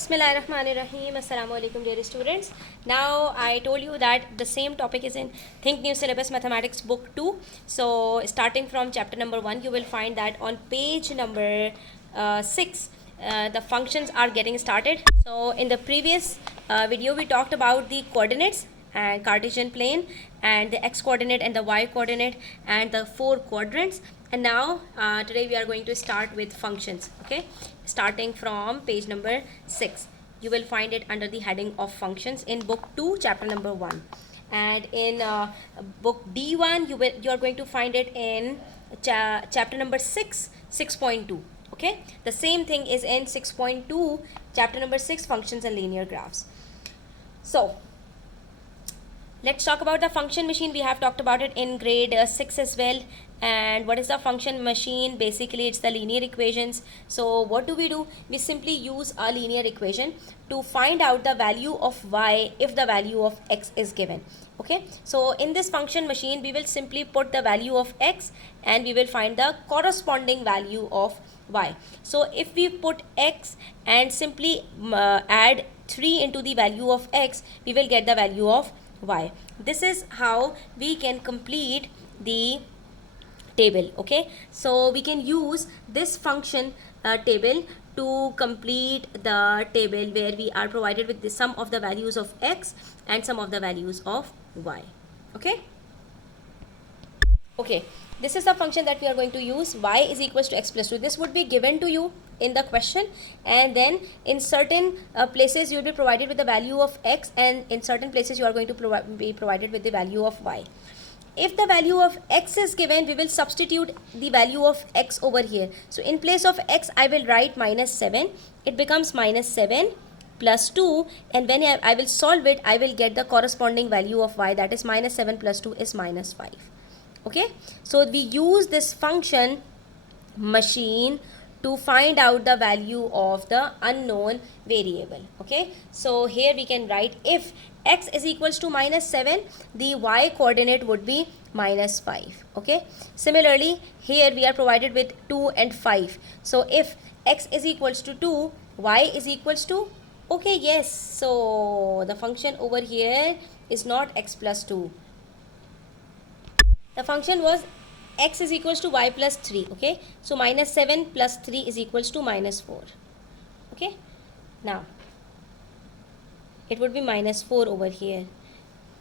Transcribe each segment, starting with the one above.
Bismillahirrahmanirrahim. Assalamu alaikum, dear students. Now I told you that the same topic is in Think New Syllabus Mathematics book 2. So starting from chapter number 1, you will find that on page number 6, the functions are getting started. So in the previous video, we talked about the coordinates and Cartesian plane and the x coordinate and the y coordinate and the 4 quadrants. And now today we are going to start with functions. Okay, starting from page number 6, you will find it under the heading of functions in book 2 chapter number 1, and in book D1 you are going to find it in chapter number 6 6.2. okay, the same thing is in 6.2 chapter number 6, functions and linear graphs. So let's talk about the function machine. We have talked about it in grade 6 as well. And what is the function machine? Basically it's the linear equations. So what do? We simply use a linear equation to find out the value of y if the value of x is given. Okay, so in this function machine we will simply put the value of x and we will find the corresponding value of y. So if we put x and simply add 3 into the value of x, we will get the value of y. This is how we can complete the table. Okay, so we can use this function table to complete the table where we are provided with the sum of the values of x and sum of the values of y. Okay, this is the function that we are going to use. Y is equals to x plus 2. This would be given to you in the question, and then in certain places you will be provided with the value of x, and in certain places you are going to be provided with the value of y. If the value of x is given, we will substitute the value of x over here. So in place of x I will write minus 7. It becomes minus 7 plus 2, and when I will solve it, I will get the corresponding value of y, that is minus 7 plus 2 is minus 5. Okay, so we use this function machine to find out the value of the unknown variable. Okay, so here we can write if x is equals to minus 7, the y coordinate would be minus 5. Okay, similarly here we are provided with 2 and 5. So if x is equals to 2, y is equals to, okay, yes, so the function over here is not x plus 2. The function was x is equals to y plus 3. Okay, so minus 7 plus 3 is equals to minus 4. Okay, now it would be minus 4 over here.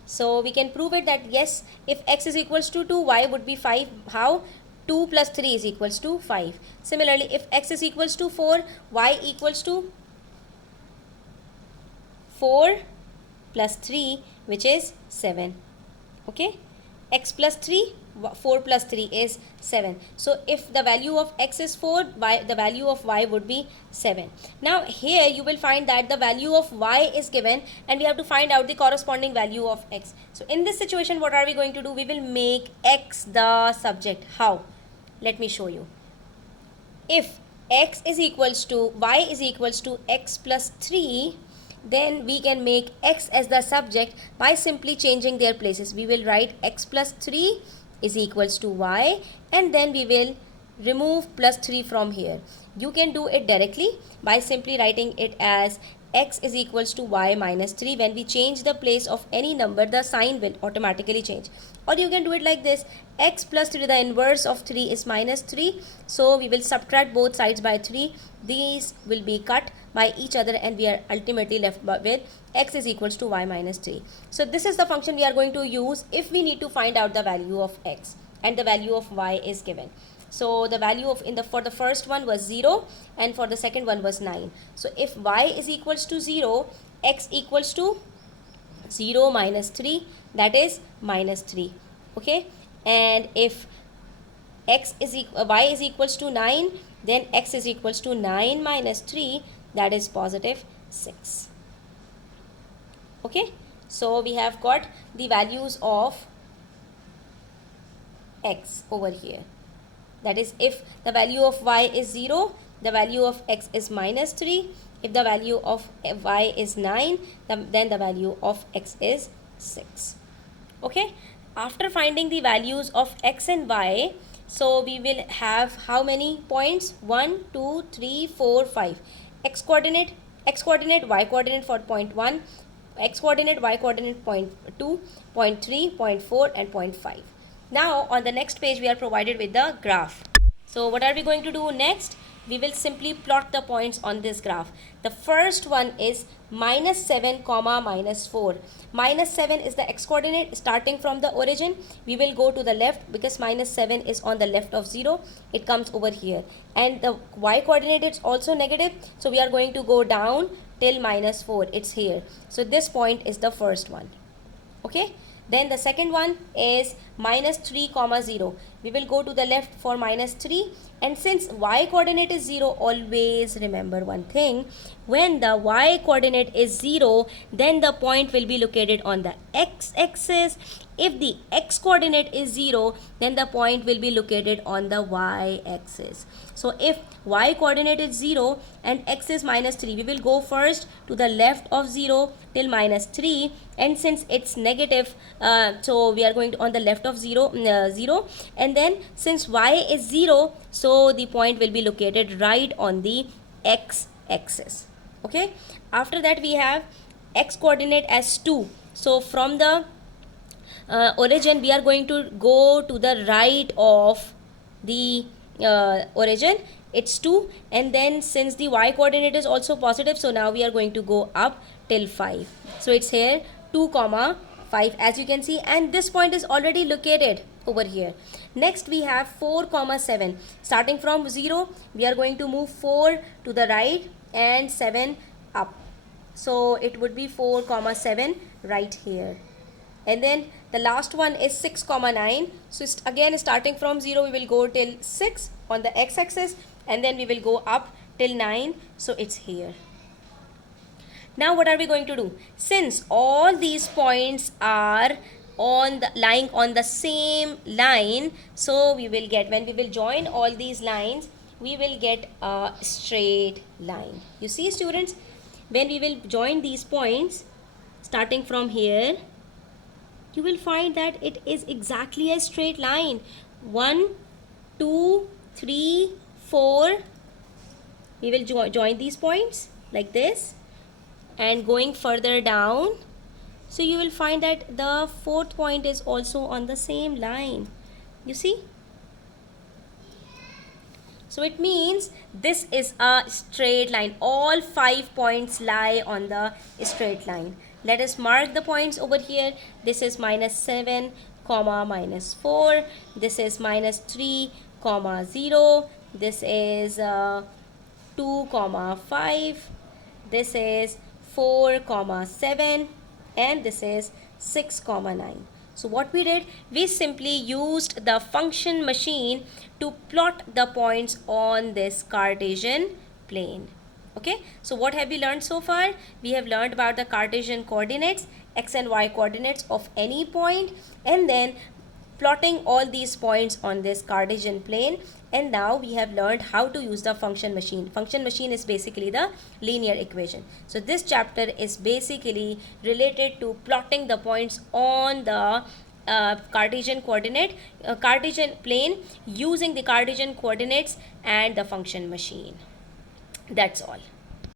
So we can prove it that yes, if x is equals to 2, y would be 5. How? 2 plus 3 is equals to 5. Similarly, if x is equals to 4, y equals to 4 plus 3, which is 7. Okay, x plus 3, 4 plus 3 is 7. So if the value of x is 4, the value of y would be 7. Now here you will find that the value of y is given and we have to find out the corresponding value of x. So in this situation, what are we going to do? We will make x the subject. How? Let me show you. If x is equals to, y is equals to x plus 3, then we can make x as the subject by simply changing their places. We will write x plus 3 is equals to y, and then we will remove plus 3 from here. You can do it directly by simply writing it as x is equals to y minus 3. When we change the place of any number, the sign will automatically change. Or you can do it like this: x plus 3, the inverse of 3 is minus 3. So we will subtract both sides by 3. These will be cut by each other and we are ultimately left with x is equals to y minus 3. So this is the function we are going to use if we need to find out the value of x and the value of y is given. So the value of for the first one was 0 and for the second one was 9. So if y is equals to 0, x equals to 0 minus 3, that is minus 3. Okay, and if y is equals to 9, then x is equals to 9 minus 3, that is positive 6. Okay, so we have got the values of x over here. That is, if the value of y is 0, the value of x is minus 3. If the value of y is 9, then the value of x is 6. Okay, after finding the values of x and y, so we will have how many points? 1, 2, 3, 4, 5. X coordinate x coordinate, y coordinate for point 1, x coordinate, y coordinate point 2, point 3, point 4 and point 5. Now on the next page we are provided with the graph. So what are we going to do next? We will simply plot the points on this graph. The first one is minus 7 comma minus 4. Minus 7 is the x coordinate. Starting from the origin we will go to the left because minus 7 is on the left of 0. It comes over here, and the y coordinate is also negative, so we are going to go down till minus 4. It's here. So this point is the first one. Okay, then the second one is minus 3 comma 0. We will go to the left for minus 3, and since y coordinate is 0, always remember one thing: when the y coordinate is 0, then the point will be located on the x axis. If the x coordinate is 0, then the point will be located on the y axis. So if y coordinate is 0 and x is minus 3, we will go first to the left of 0 till minus 3, and since it's negative, so we are going to on the left of 0, 0, and then since y is 0, so the point will be located right on the x axis. Okay, after that we have x coordinate as 2. So from the origin we are going to go to the right of the origin. It's 2, and then since the y coordinate is also positive, so now we are going to go up till 5. So it's here 2 comma 5, as you can see, and this point is already located over here. Next we have 4 comma 7. Starting from 0 we are going to move 4 to the right and 7 up, so it would be 4 comma 7 right here. And then the last one is 6 comma 9. So again, starting from 0 we will go till 6 on the x-axis, and then we will go up till 9, so it's here. Now what are we going to do? Since all these points are on the lying on the same line, so we will get, when we will join all these lines, we will get a straight line. You see students, when we will join these points starting from here, you will find that it is exactly a straight line. 1, 2, 3, 4. We will join these points like this, and going further down, so you will find that the fourth point is also on the same line. You see? So it means this is a straight line. All 5 points lie on the straight line. Let us mark the points over here. This is minus 7 comma minus 4. This is minus 3 comma 0. This is 2 comma 5. This is 4 comma 7, and this is 6 comma 9. So what we did, we simply used the function machine to plot the points on this Cartesian plane. Okay, so what have we learned so far? We have learned about the Cartesian coordinates, x and y coordinates of any point, and then plotting all these points on this Cartesian plane. And now we have learned how to use the function machine. Function machine is basically the linear equation. So this chapter is basically related to plotting the points on the Cartesian Cartesian plane using the Cartesian coordinates and the function machine. That's all.